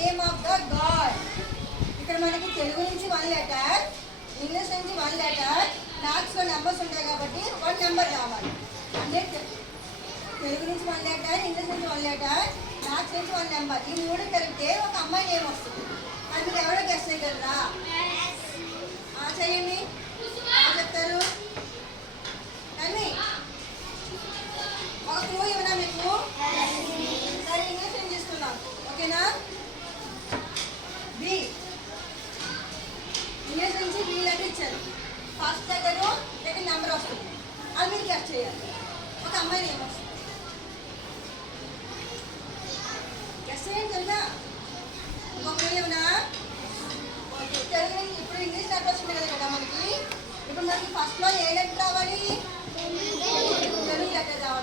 Name of the God. ఇక్కడ మనకి తెలుగు నుంచి 1 లెటర్, ఇంగ్లీష్ నుంచి 1 లెటర్, మ్యాథ్స్లో నెంబర్స్ ఉంటాయి కాబట్టి 1 నెంబర్ రావాలి. అంటే తెలుగు నుంచి 1 లెటర్, ఇంగ్లీష్ నుంచి 1 లెటర్, మ్యాథ్స్ నుంచి 1 నెంబర్. ఈ 3 కలిపితే ఒక అమ్మాయి నేమ్ వస్తుంది. అది మీరు ఎవరో గెస్ చేయగలరా? చేయండి. చెప్తారు కానీ ఒక క్లూ ఇవ్వనా మీకు? సరే, ఇంగ్లీష్ ఏం చేస్తున్నాం, ఓకేనా? బి, ఇంగ్లీష్ నుంచి బి లెటర్ ఇచ్చారు. ఫస్ట్ లెటరు సెకండ్ నెంబర్ వస్తుంది. అది మీరు గెస్ చేయాలి. ఒక అమ్మాయి నేమ్ వస్తుంది. గెస్ చేయండి. తెలుసా? ఇంకొక క్లూ ఇవ్వనా? ఓకే, తెలుగు నుంచి ఇప్పుడు ఇంగ్లీష్ లెటర్ వస్తుంది కదా మనకి. ఇప్పుడు మనకి ఫస్ట్లో ఏ లెటర్ రావాలి? తెలుగు లెటర్ రావాలి.